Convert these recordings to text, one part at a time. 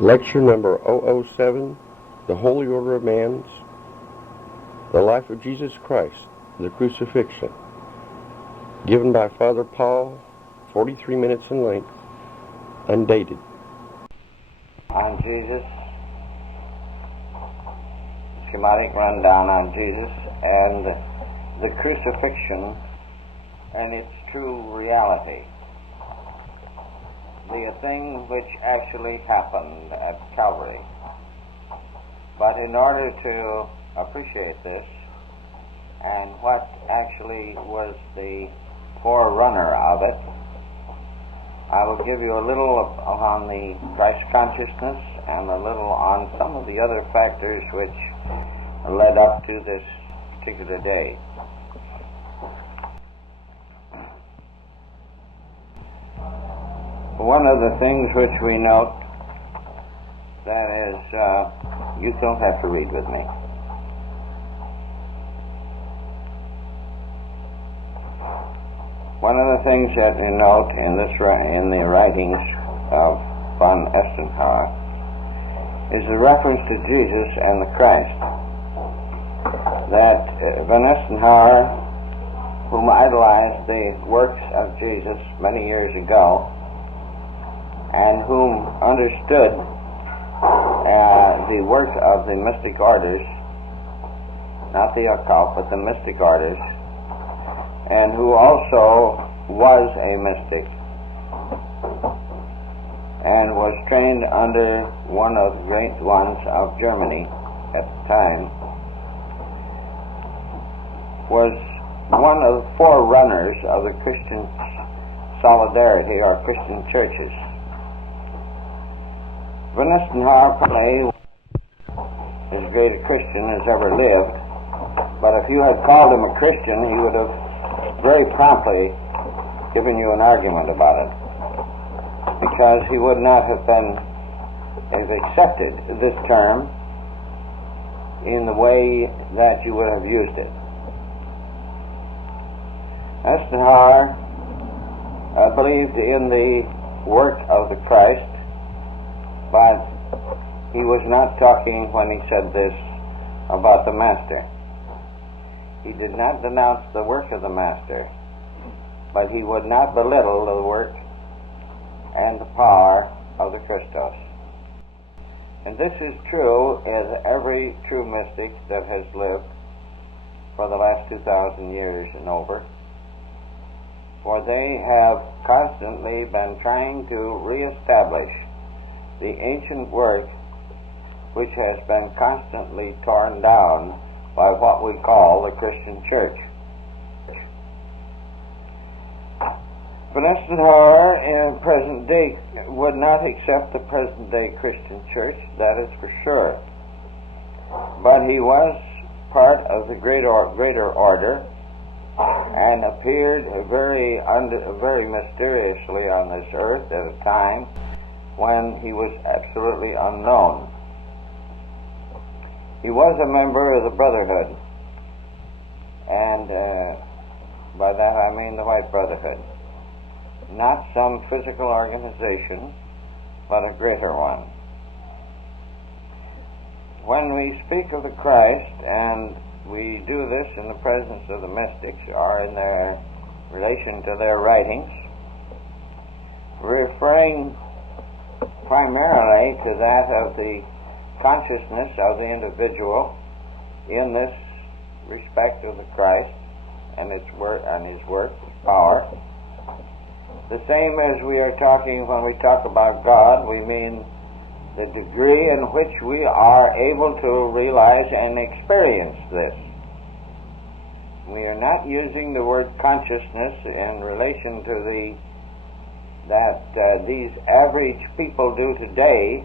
Lecture number 007, The Holy Order of Man's, The Life of Jesus Christ, the Crucifixion, given by Father Paul, 43 minutes in length, undated. On Jesus, schematic rundown on Jesus and the crucifixion and its true reality. The thing which actually happened at Calvary. But in order to appreciate this and what actually was the forerunner of it, I will give you a little on the Christ consciousness and a little on some of the other factors which led up to this particular day. One of the things which we note, that is, you don't have to read with me. One of the things that we note in the writings of von Estenhauer is the reference to Jesus and the Christ. That von Estenhauer, whom idolized the works of Jesus many years ago, and whom understood the work of the mystic orders, not the occult, but the mystic orders, and who also was a mystic and was trained under one of the great ones of Germany at the time, was one of the forerunners of the Christian solidarity or Christian churches. Von Estenhauer probably as great a Christian as ever lived, but if you had called him a Christian, he would have very promptly given you an argument about it, because he would not have accepted this term in the way that you would have used it. Estenhauer believed in the work of the Christ, but he was not talking, when he said this, about the Master. He did not denounce the work of the Master, but he would not belittle the work and the power of the Christos. And this is true as every true mystic that has lived for the last 2,000 years and over, for they have constantly been trying to reestablish the ancient work which has been constantly torn down by what we call the Christian Church. Von Estenhauer in present day would not accept the present day Christian Church, that is for sure. But he was part of the greater order and appeared very mysteriously on this earth at a time when he was absolutely unknown. He was a member of the Brotherhood, and by that I mean the White Brotherhood. Not some physical organization, but a greater one. When we speak of the Christ, and we do this in the presence of the mystics, or in their relation to their writings, referring primarily to that of the consciousness of the individual in this respect of the Christ and its work and his work, power. The same as we are talking when we talk about God, we mean the degree in which we are able to realize and experience this. We are not using the word consciousness in relation to these average people do today.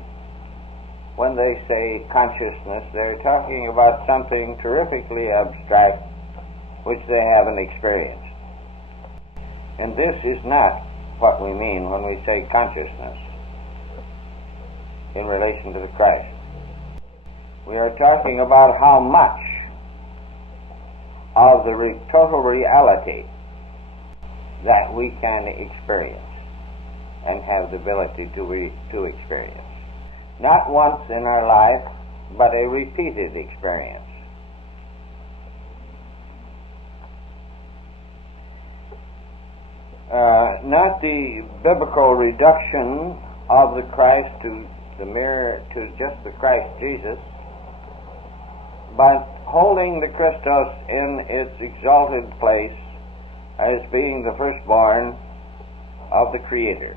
When they say consciousness, they're talking about something terrifically abstract which they haven't experienced. And this is not what we mean when we say consciousness in relation to the Christ. We are talking about how much of the total reality that we can experience and have the ability to experience. not once in our life, but a repeated experience. Not the biblical reduction of the Christ to just the Christ Jesus, but holding the Christos in its exalted place as being the firstborn of the Creator.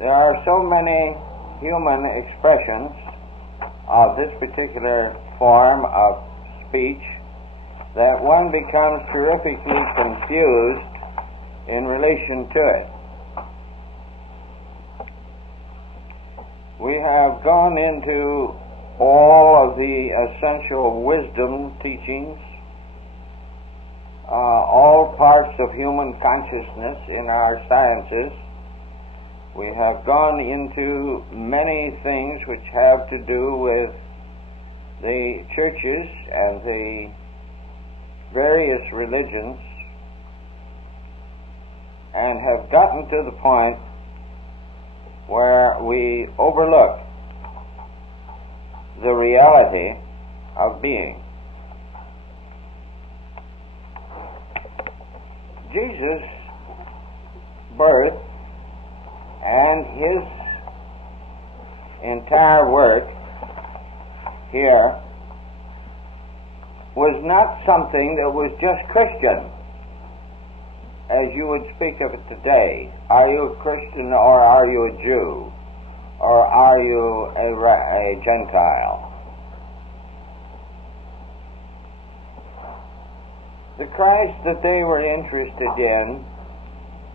There are so many human expressions of this particular form of speech that one becomes terrifically confused in relation to it. We have gone into all of the essential wisdom teachings, all parts of human consciousness in our sciences. We have gone into many things which have to do with the churches and the various religions, and have gotten to the point where we overlook the reality of being. Jesus' birth and his entire work here was not something that was just Christian, as you would speak of it today. Are you a Christian, or are you a Jew, or are you a Gentile? The Christ that they were interested in,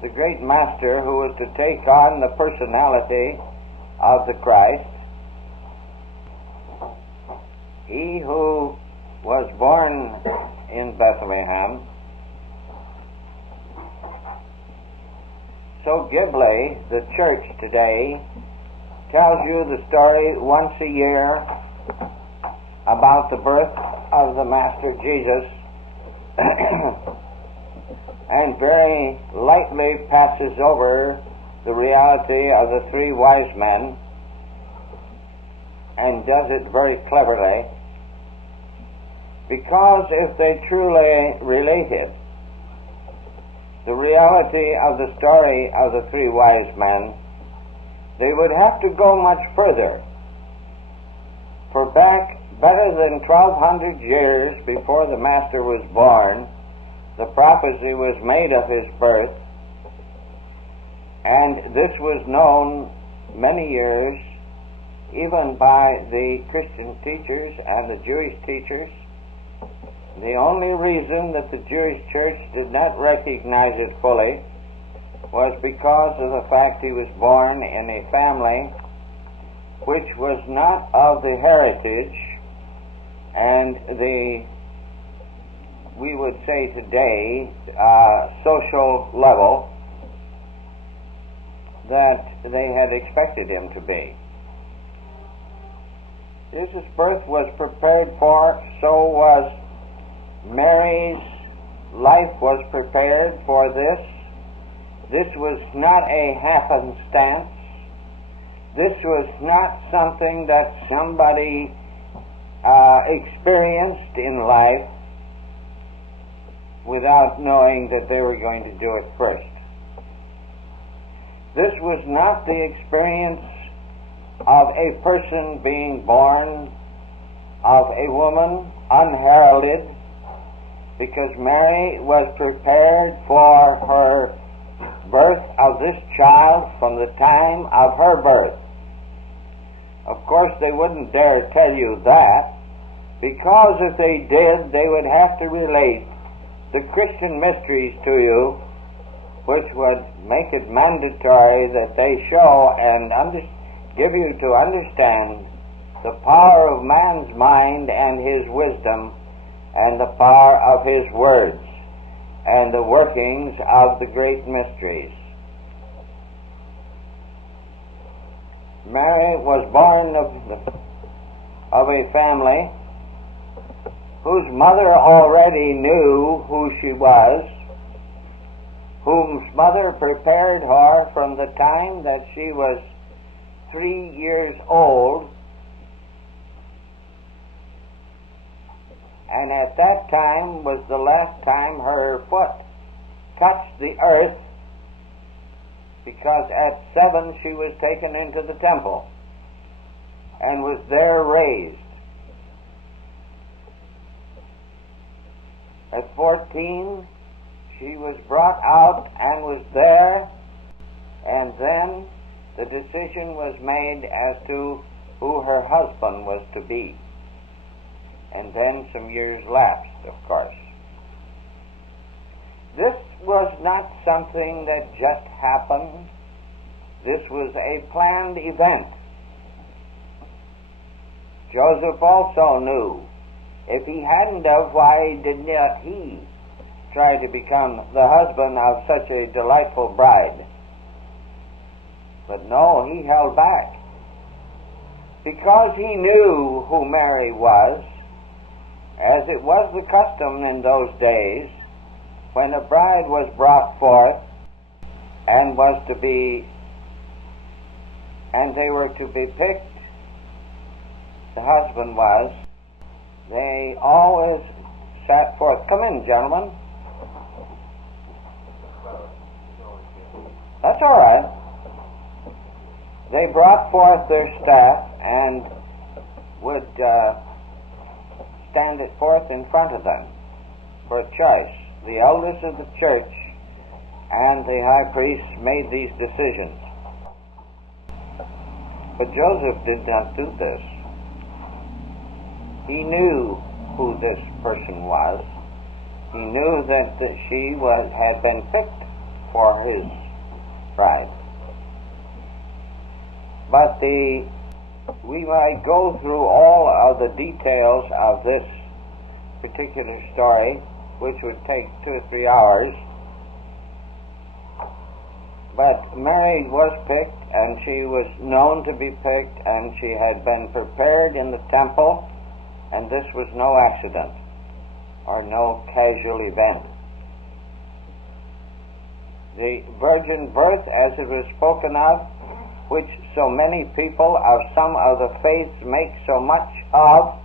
the great Master who was to take on the personality of the Christ, he who was born in Bethlehem, so Ghibli, the church today, tells you the story once a year about the birth of the Master Jesus and very lightly passes over the reality of the three wise men, and does it very cleverly, because if they truly related the reality of the story of the three wise men, they would have to go much further. For back better than 1,200 years before the Master was born, the prophecy was made of his birth, and this was known many years even by the Christian teachers and the Jewish teachers. The only reason that the Jewish church did not recognize it fully was because of the fact he was born in a family which was not of the heritage and the, we would say today, social level that they had expected him to be. Jesus' birth was prepared for, so was Mary's life was prepared for this. This was not a happenstance. This was not something that somebody experienced in life without knowing that they were going to do it first. This was not the experience of a person being born of a woman unheralded, because Mary was prepared for her birth of this child from the time of her birth. Of course, they wouldn't dare tell you that, because if they did, they would have to relate the Christian mysteries to you, which would make it mandatory that they show and give you to understand the power of man's mind and his wisdom, and the power of his words, and the workings of the great mysteries. Mary was born of a family whose mother already knew who she was, whose mother prepared her from the time that she was 3 years old, and at that time was the last time her foot touched the earth, because at 7 she was taken into the temple and was there raised. At 14 she was brought out and was there, and then the decision was made as to who her husband was to be. And then some years lapsed, of course. This was not something that just happened. This was a planned event. Joseph also knew if he hadn't of, why did not he try to become the husband of such a delightful bride? But no, he held back, because he knew who Mary was, as it was the custom in those days when a bride was brought forth and they were to be picked, the husband was, they always sat forth. Come in, gentlemen. That's all right. They brought forth their staff and would stand it forth in front of them for choice. The elders of the church and the high priest made these decisions. But Joseph did not do this. He knew who this person was. He knew that she had been picked for his bride. But we might go through all of the details of this particular story, which would take 2 or 3 hours. But Mary was picked, and she was known to be picked, and she had been prepared in the temple, and this was no accident or no casual event. The virgin birth, as it was spoken of, which so many people of some of the faiths make so much of,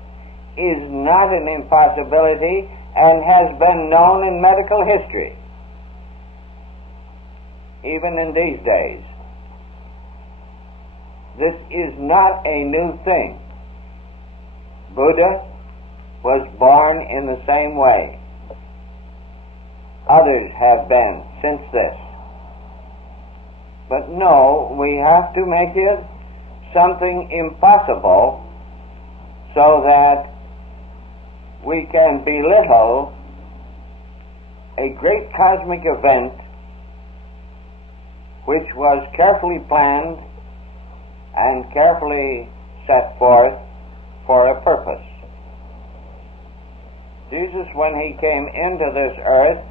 is not an impossibility and has been known in medical history, even in these days. This is not a new thing. Buddha was born in the same way. Others have been since this. But no, we have to make it something impossible so that we can belittle a great cosmic event which was carefully planned and carefully set forth for a purpose. Jesus, when he came into this earth,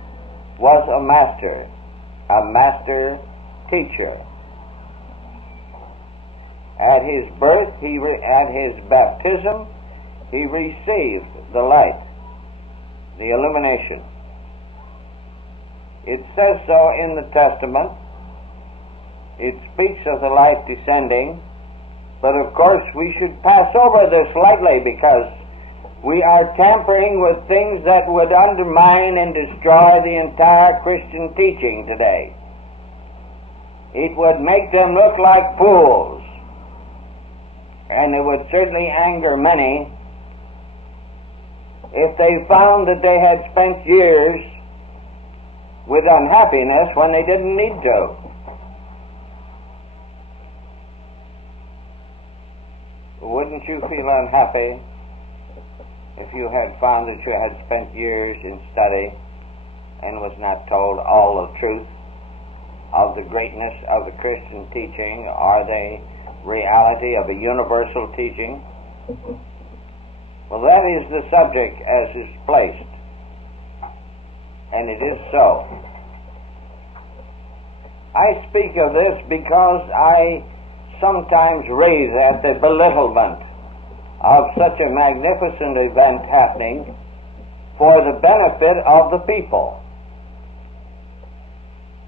was a master teacher. At his birth, at his baptism, he received the light, the illumination. It says so in the Testament. It speaks of the light descending, but of course we should pass over this lightly, because we are tampering with things that would undermine and destroy the entire Christian teaching today. It would make them look like fools, and it would certainly anger many if they found that they had spent years with unhappiness when they didn't need to. Wouldn't you feel unhappy if you had found that you had spent years in study and was not told all the truth of the greatness of the Christian teaching or the reality of a universal teaching? Well, that is the subject as is placed, and it is so. I speak of this because I sometimes raise at the belittlement of such a magnificent event happening for the benefit of the people.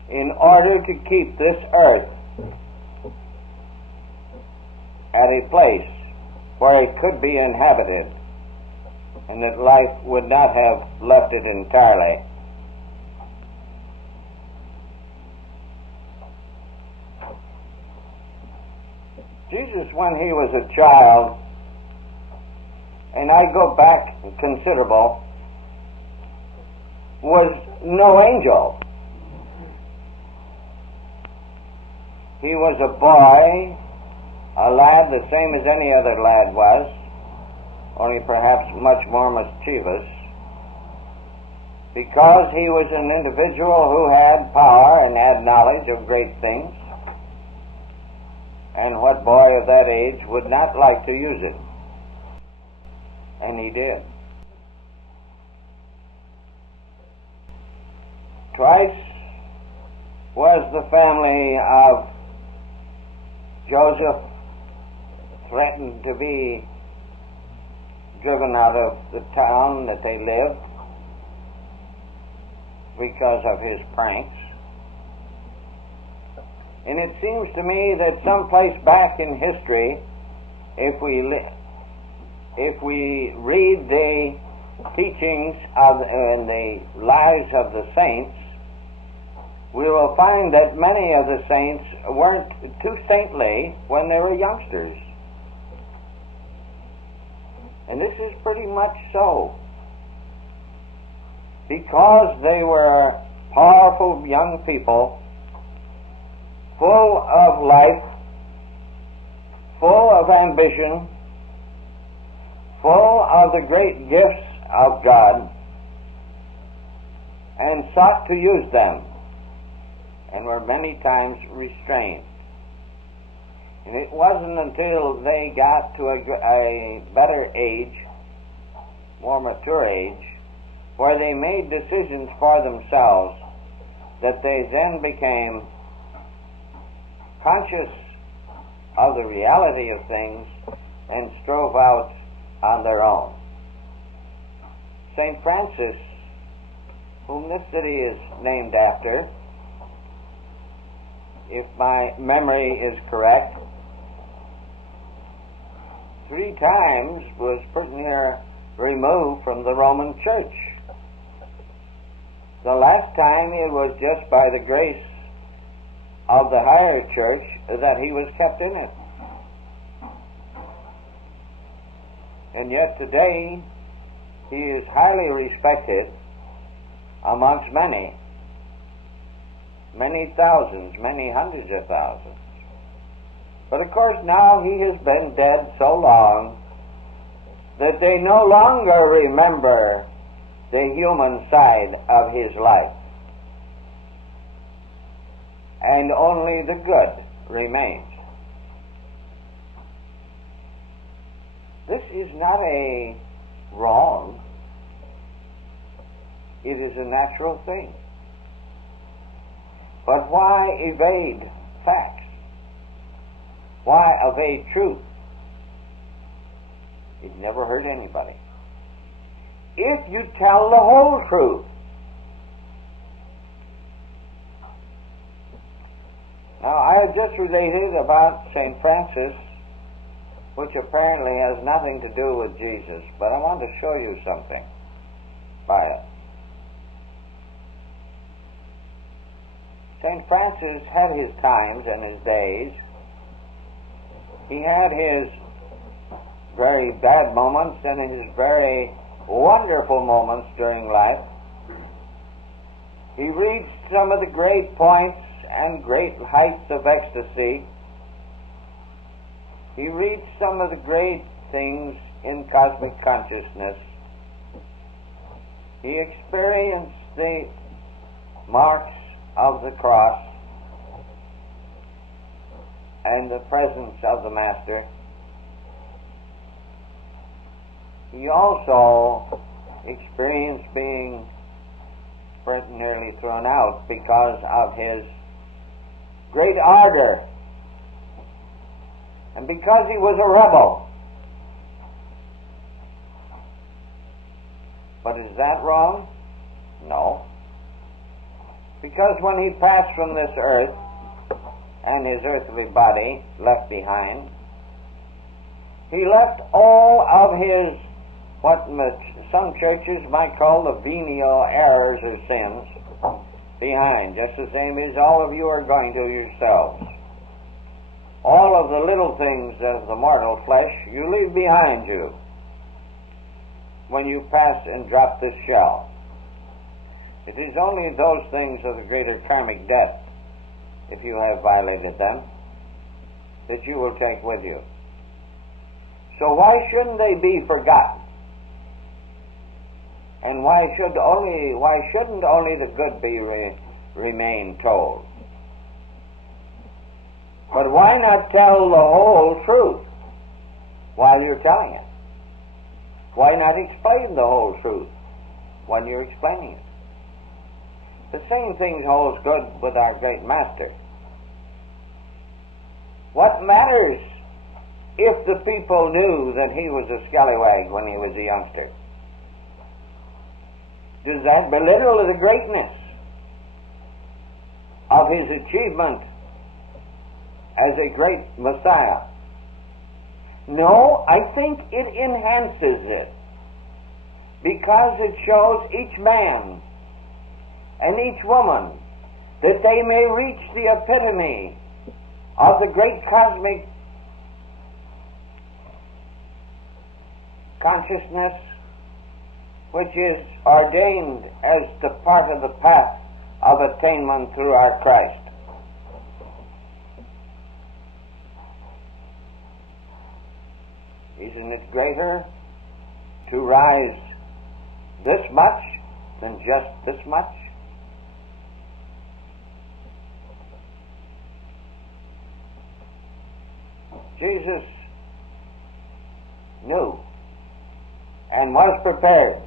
in order to keep this earth at a place where it could be inhabited and that life would not have left it entirely. Jesus, when he was a child, and I go back considerable, was no angel. He was a boy, a lad the same as any other lad was, only perhaps much more mischievous, because he was an individual who had power and had knowledge of great things. And what boy of that age would not like to use it? And he did. Twice was the family of Joseph threatened to be driven out of the town that they lived because of his pranks. And it seems to me that someplace back in history, if we read the teachings and the lives of the saints, we will find that many of the saints weren't too saintly when they were youngsters. And this is pretty much so, because they were powerful young people, full of life, full of ambition, full of the great gifts of God, and sought to use them, and were many times restrained. And it wasn't until they got to a better age, more mature age, where they made decisions for themselves, that they then became conscious of the reality of things and strove out on their own. St. Francis, whom this city is named after, if my memory is correct, 3 times was pretty near removed from the Roman Church. The last time it was just by the grace of the higher church that he was kept in it. And yet today he is highly respected amongst many thousands, many hundreds of thousands. But of course now he has been dead so long that they no longer remember the human side of his life, and only the good remains. This is not a wrong. It is a natural thing. But why evade facts? Why evade truth? It never hurt anybody. If you tell the whole truth. Now, I have just related about St. Francis, which apparently has nothing to do with Jesus, but I want to show you something by it. St. Francis had his times and his days. He had his very bad moments and his very wonderful moments during life. He reached some of the great points and great heights of ecstasy. He reached some of the great things in cosmic consciousness. He experienced the marks of the cross and the presence of the Master. He also experienced being nearly thrown out because of his great ardor and because he was a rebel. But is that wrong? No. Because when he passed from this earth, and his earthly body left behind, he left all of his, what some churches might call the venial errors or sins, behind, just the same as all of you are going to yourselves. All of the little things of the mortal flesh you leave behind you when you pass and drop this shell. It is only those things of the greater karmic debt, if you have violated them, that you will take with you. So why shouldn't they be forgotten? And why shouldn't only the good be remain told? But why not tell the whole truth while you're telling it? Why not explain the whole truth when you're explaining it? The same thing holds good with our great master. What matters if the people knew that he was a scallywag when he was a youngster? Does that belittle the greatness of his achievement as a great Messiah? No, I think it enhances it, because it shows each man and each woman that they may reach the epitome of the great cosmic consciousness which is ordained as the part of the path of attainment through our Christ. Isn't it greater to rise this much than just this much? Jesus knew and was prepared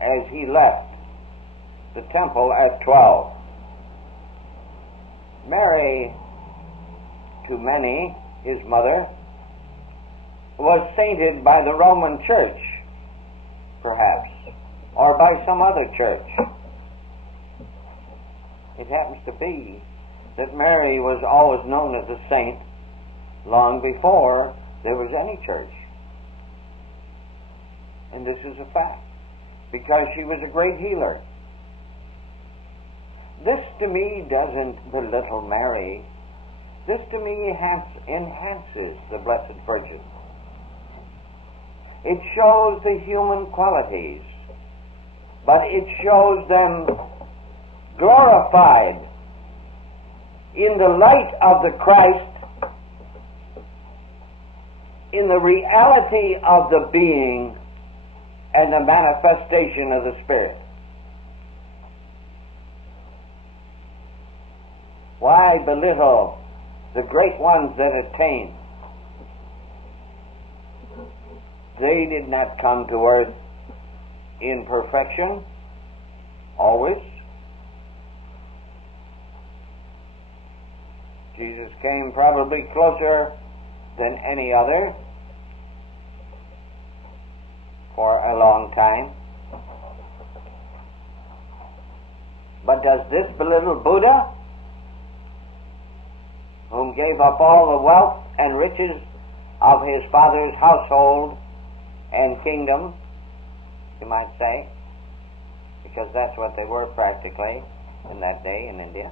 as he left the temple at 12. Mary, to many, his mother, was sainted by the Roman Church, perhaps, or by some other church. It happens to be that Mary was always known as a saint long before there was any church. And this is a fact, because she was a great healer. This to me doesn't belittle Mary. This to me enhances the Blessed Virgin. It shows the human qualities, but it shows them glorified in the light of the Christ, in the reality of the being and the manifestation of the Spirit. Why belittle the great ones that attain? They did not come to earth in perfection, always. Jesus came probably closer than any other for a long time. But does this belittle Buddha, whom gave up all the wealth and riches of his father's household and kingdom, you might say, because that's what they were practically in that day in India?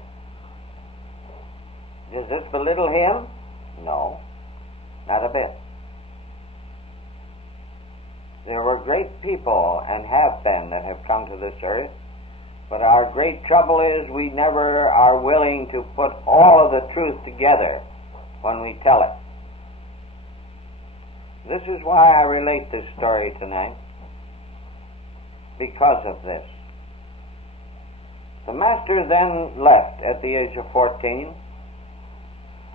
Does this belittle him? No, not a bit. There were great people, and have been, that have come to this earth, but our great trouble is we never are willing to put all of the truth together when we tell it. This is why I relate this story tonight, because of this. The master then left at the age of 14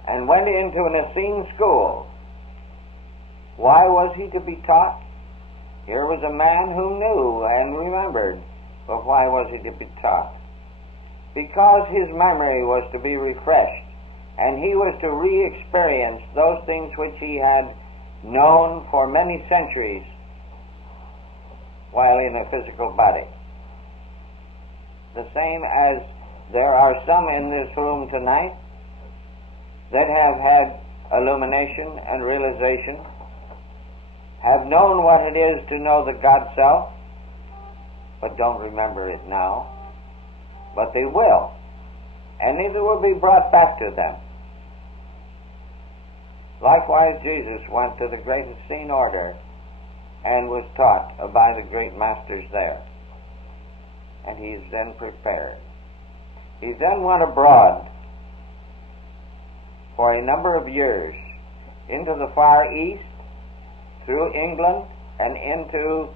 and went into an Essene school. Why was he to be taught? Here was a man who knew and remembered, but why was he to be taught? Because his memory was to be refreshed, and he was to re-experience those things which he had known for many centuries while in a physical body. the same as there are some in this room tonight that have had illumination and realization, have known what it is to know the God Self, but don't remember it now. But they will, and it will be brought back to them. Likewise, Jesus went to the great Essene order and was taught by the great masters there. And he is then prepared. He then went abroad for a number of years into the Far East, through England, and into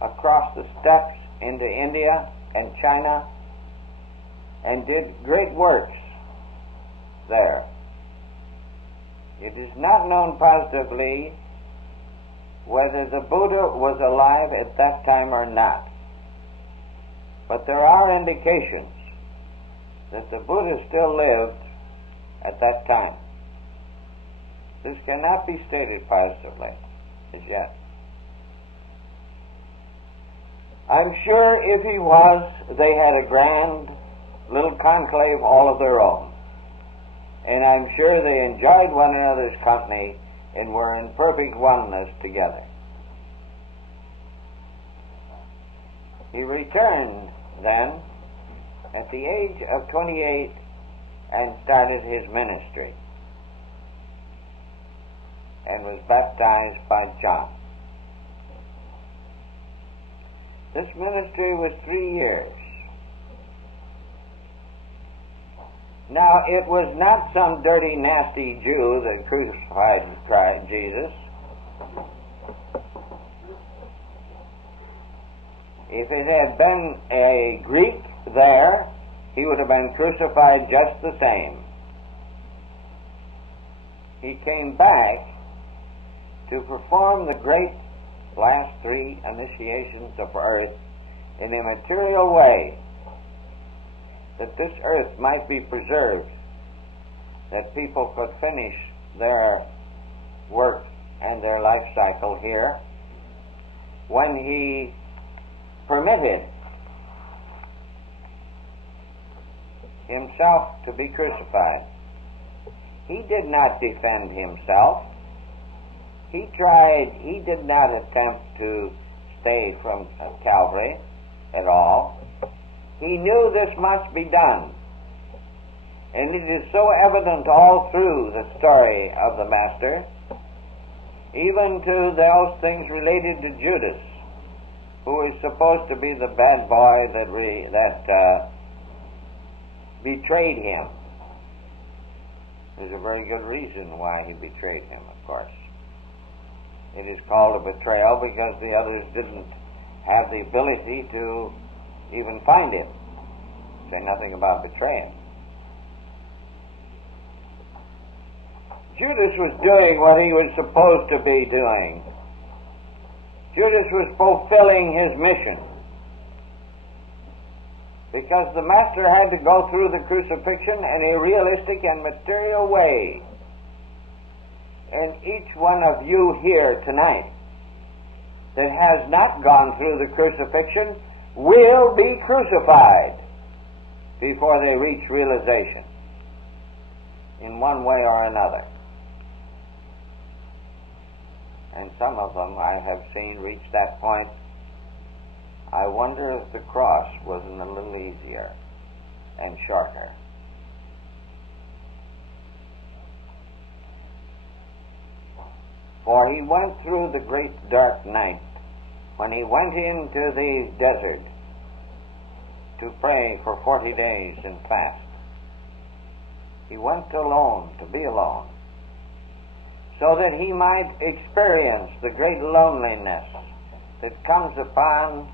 across the steppes into India and China, and did great works there. It is not known positively whether the Buddha was alive at that time or not, but there are indications that the Buddha still lived at that time. This cannot be stated positively as yet. I'm sure if he was, they had a grand little conclave all of their own. And I'm sure they enjoyed one another's company and were in perfect oneness together. He returned then at the age of 28 and started his ministry and was baptized by John. This ministry was 3 years. Now, it was not some dirty, nasty Jew that crucified Jesus. If it had been a Greek there, he would have been crucified just the same. He came back to perform the great last 3 initiations of earth in a material way, that this earth might be preserved, that people could finish their work and their life cycle here, when he permitted himself to be crucified. He did not defend himself. He did not attempt to stay from Calvary at all. He knew this must be done. And it is so evident all through the story of the Master, even to those things related to Judas, who is supposed to be the bad boy that betrayed him. There's a very good reason why he betrayed him, of course. It is called a betrayal because the others didn't have the ability to even find him. Say nothing about betraying. Judas was doing what he was supposed to be doing. Judas was fulfilling his mission, because the Master had to go through the crucifixion in a realistic and material way. And each one of you here tonight that has not gone through the crucifixion will be crucified before they reach realization in one way or another. And some of them I have seen reach that point. I wonder if the cross wasn't a little easier and shorter. For he went through the great dark night when he went into the desert to pray for 40 days and fast. He went alone, to be alone, so that he might experience the great loneliness that comes upon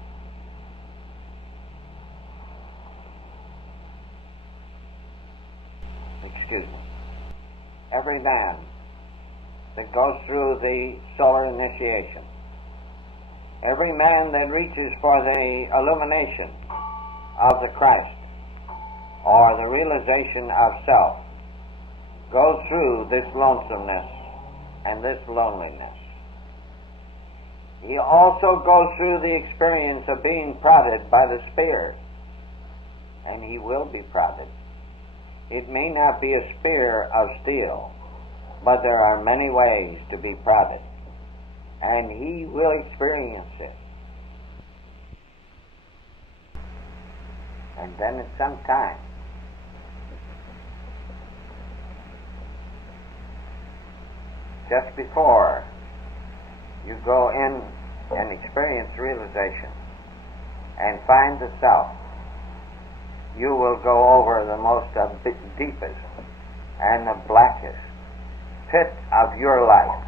every man that goes through the solar initiation. Every man that reaches for the illumination of the Christ or the realization of self goes through this lonesomeness and this loneliness. He also goes through the experience of being prodded by the spear and he will be prodded. It may not be a spear of steel, but there are many ways to be prodded, and he will experience it. And then at some time, just before you go in and experience realization and find the self, you will go over the most deepest and the blackest pit of your life.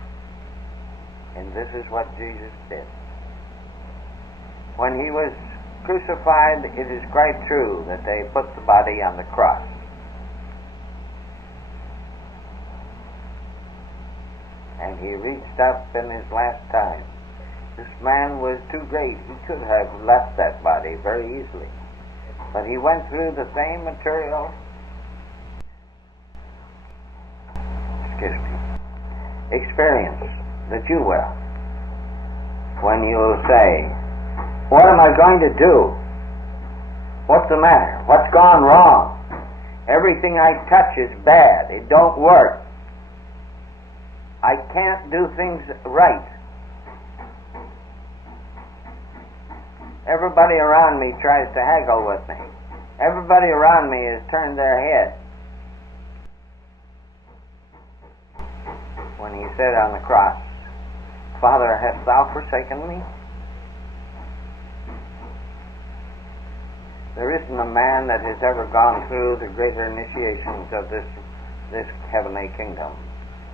And this is what Jesus did. When he was crucified, it is quite true that they put the body on the cross. And he reached up in his last time. This man was too great. He could have left that body very easily. But he went through the same material experience that you will. When you say, what am I going to do? What's the matter? What's gone wrong? Everything I touch is bad. It don't work. I can't do things right. Everybody around me tries to haggle with me. Everybody around me has turned their head. When he said on the cross, Father, hast thou forsaken me? There isn't a man that has ever gone through the greater initiations of this heavenly kingdom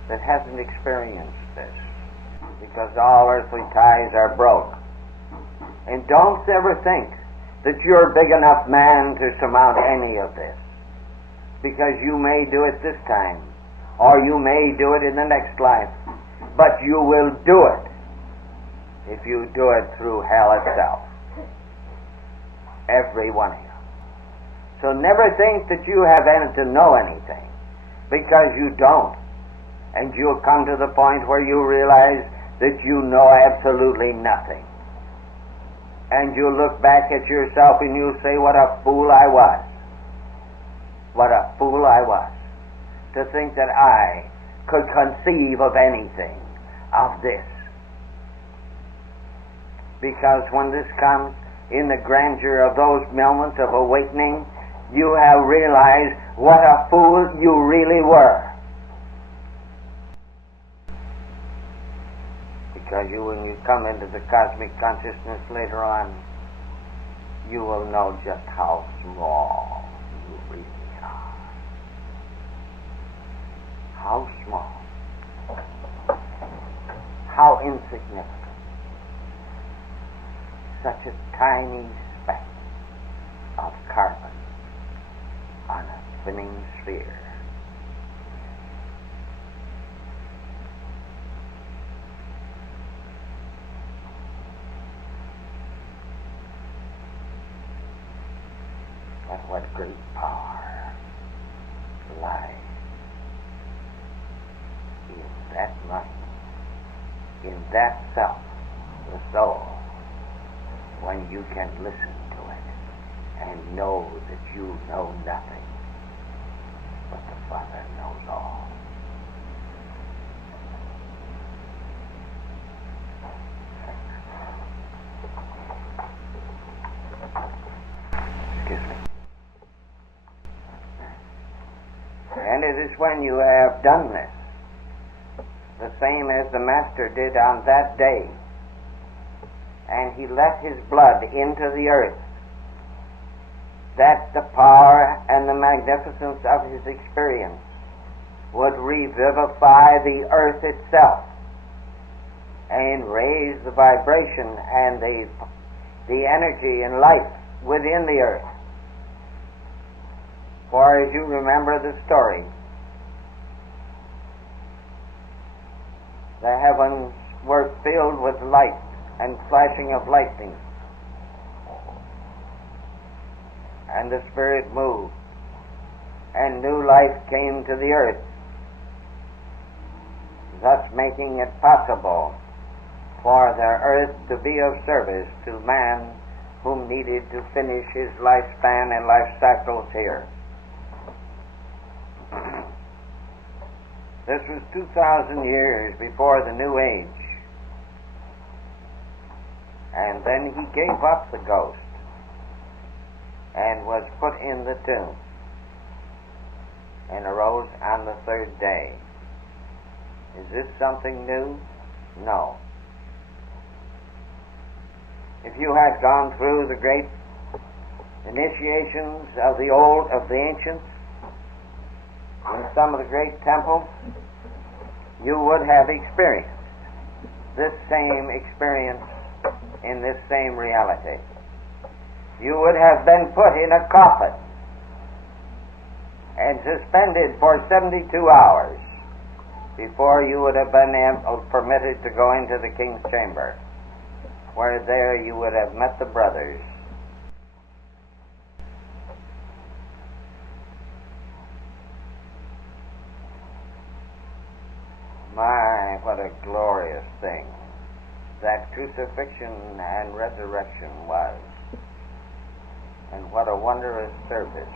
that hasn't experienced this, because all earthly ties are broke. And don't ever think that you're a big enough man to surmount any of this, because you may do it this time, or you may do it in the next life, but you will do it if you do it through hell itself. Every one of you. So never think that you have to know anything, because you don't. And you'll come to the point where you realize that you know absolutely nothing. And you'll look back at yourself and you'll say, what a fool I was. What a fool I was to think that I could conceive of anything of this. Because when this comes in the grandeur of those moments of awakening, you have realized what a fool you really were. Because when you come into the cosmic consciousness later on, you will know just how small you really are. How small. How insignificant. Such a tiny speck of carbon on a spinning sphere. But what great power lies in that mind, in that self, the soul, when you can listen to it and know that you know nothing, but the Father knows all. Excuse me. And it is when you have done this, the same as the Master did on that day, and he let his blood into the earth, that the power and the magnificence of his experience would revivify the earth itself and raise the vibration and the energy and life within the earth. For as you remember the story, the heavens were filled with light and flashing of lightning, and the Spirit moved, and new life came to the earth, thus making it possible for the earth to be of service to man whom needed to finish his lifespan and life cycles here. This was 2,000 years before the New Age. And then he gave up the ghost and was put in the tomb and arose on the third day. Is this something new? No. If you had gone through the great initiations of the ancients, in some of the great temples, you would have experienced this same experience in this same reality. You would have been put in a coffin and suspended for 72 hours before you would have been permitted to go into the king's chamber, where there you would have met the brothers. My, what a glorious thing that crucifixion and resurrection was, and what a wondrous service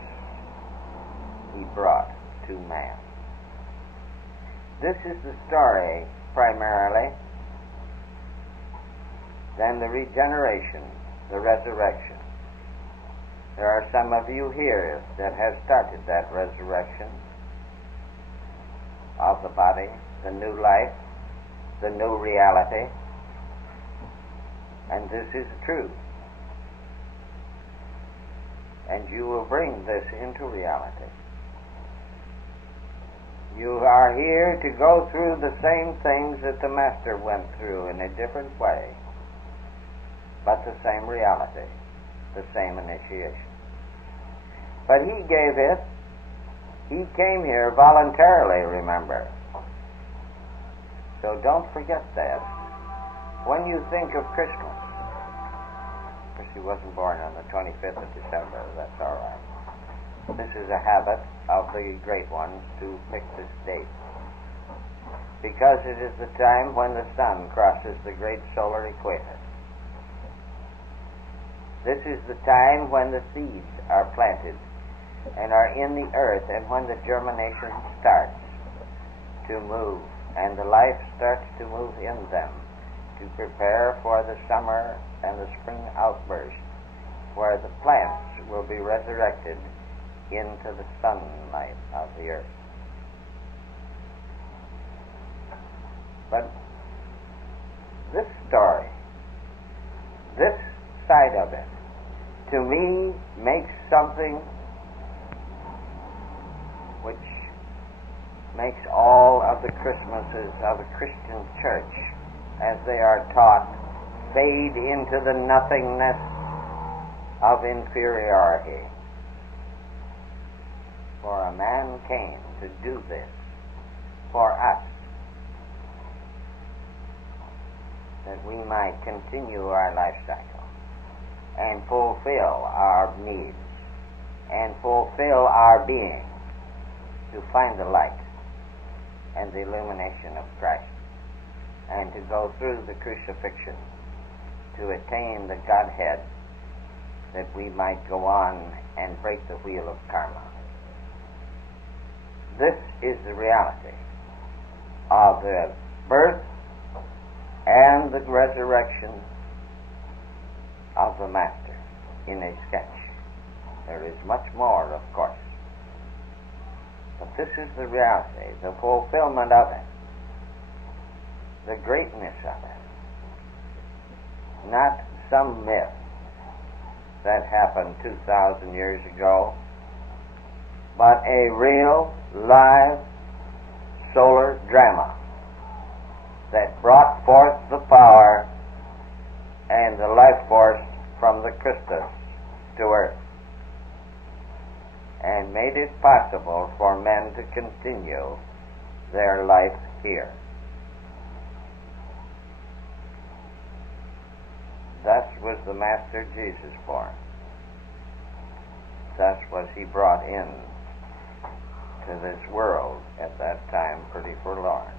he brought to man. This is the story, primarily, then the regeneration, the resurrection. There are some of you here that have started that resurrection of the body, the new life, the new reality, and this is true. And you will bring this into reality. You are here to go through the same things that the Master went through in a different way, but the same reality, the same initiation. But he gave it. He came here voluntarily, remember. So don't forget that when you think of Christmas. Of course, he wasn't born on the 25th of December. That's all right. This is a habit of the great ones to pick this date, because it is the time when the sun crosses the great solar equator. This is the time when the seeds are planted and are in the earth, and when the germination starts to move and the life starts to move in them to prepare for the summer and the spring outburst, where the plants will be resurrected into the sunlight of the earth. But this story, this side of it, to me makes something which makes all of the Christmases of the Christian church, as they are taught, fade into the nothingness of inferiority. For a man came to do this for us, that we might continue our life cycle and fulfill our needs and fulfill our being, to find the light and the illumination of Christ, and to go through the crucifixion to attain the Godhead, that we might go on and break the wheel of karma. This is the reality of the birth and the resurrection of the Master in a sketch. There is much more, of course, but this is the reality, the fulfillment of it, the greatness of it. Not some myth that happened 2,000 years ago, but a real, live, solar drama that brought forth the power and the life force from the Christus to earth, and made it possible for men to continue their life here. Thus was the Master Jesus born. Thus was he brought in to this world at that time pretty forlorn.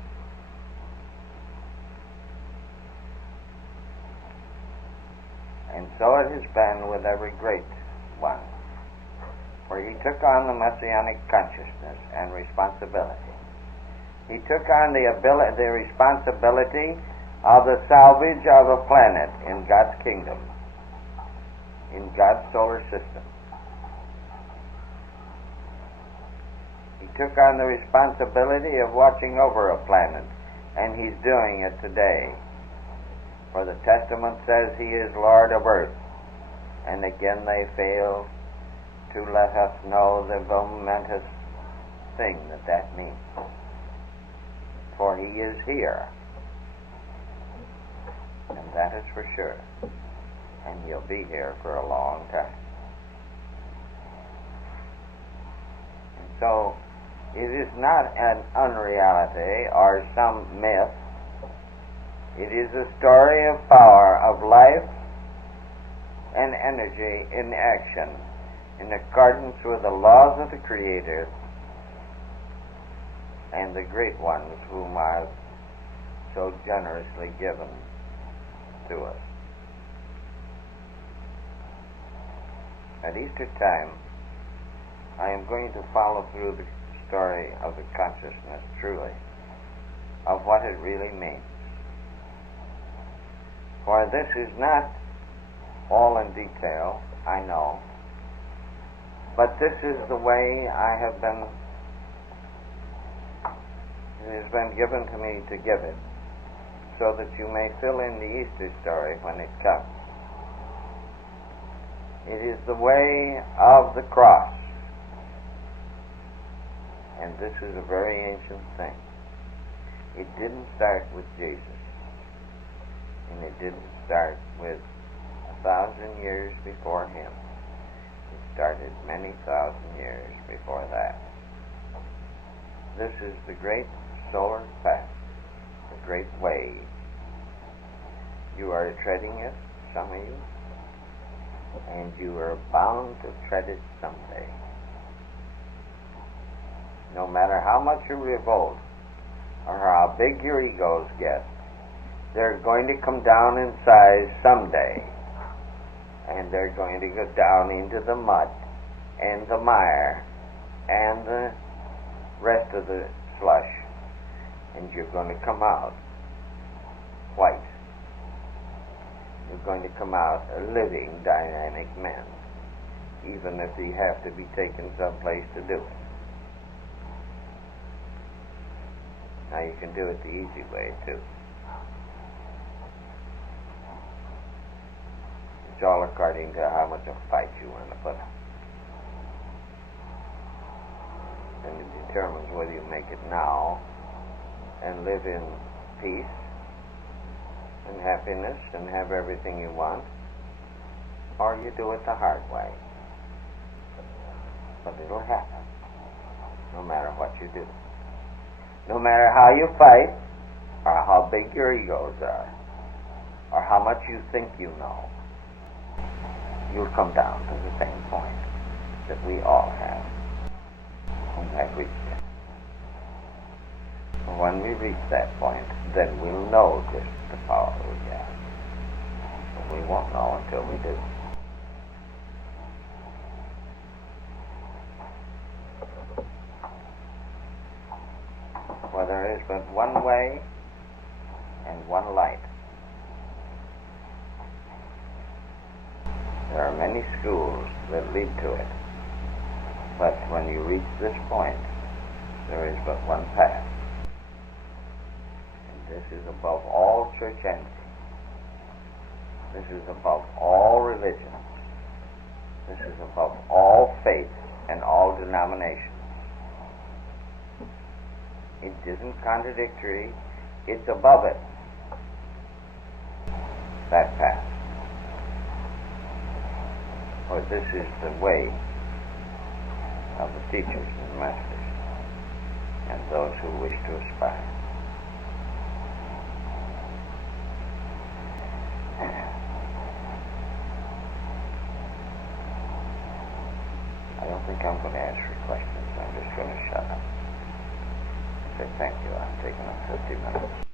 And so it has been with every great one, for he took on the messianic consciousness and responsibility. He took on the responsibility of the salvage of a planet in God's kingdom, in God's solar system. He took on the responsibility of watching over a planet, and he's doing it today. For the Testament says he is Lord of earth, and again they fail to let us know the momentous thing that means. For he is here, and that is for sure, and he'll be here for a long time. And so, it is not an unreality or some myth. It is a story of power, of life and energy in action, in accordance with the laws of the Creator and the great ones whom are so generously given to us. At Easter time, I am going to follow through the story of the consciousness, truly, of what it really means. For this is not all in detail, I know, but this is the way it has been given to me to give it, so that you may fill in the Easter story when it comes. It is the way of the cross. And this is a very ancient thing. It didn't start with Jesus. And it didn't start with 1,000 years before him. It started many thousand years before that. This is the great solar path, the great way. You are treading it, some of you, and you are bound to tread it someday. No matter how much you revolt or how big your egos get, they're going to come down in size someday, and they're going to go down into the mud and the mire and the rest of the slush, and you're going to come out white. You're going to come out a living, dynamic man, even if you have to be taken someplace to do it. Now you can do it the easy way too. It's all according to how much of a fight you want to put up. And it determines whether you make it now and live in peace and happiness and have everything you want, or you do it the hard way. But it'll happen, no matter what you do. No matter how you fight, or how big your egos are, or how much you think you know, you'll come down to the same point that we all have and have reached it. When we reach that point, then we'll know just the power we have. But we won't know until we do. For there is but one way and one light. There are many schools that lead to it, but when you reach this point, there is but one path. And this is above all churchianity. This is above all religions. This is above all faiths and all denominations. It isn't contradictory, it's above it. That path. For this is the way of the teachers and masters and those who wish to aspire. I don't think I'm going to ask for questions. I'm just going to shut up. Say thank you. I'm taking up 50 minutes.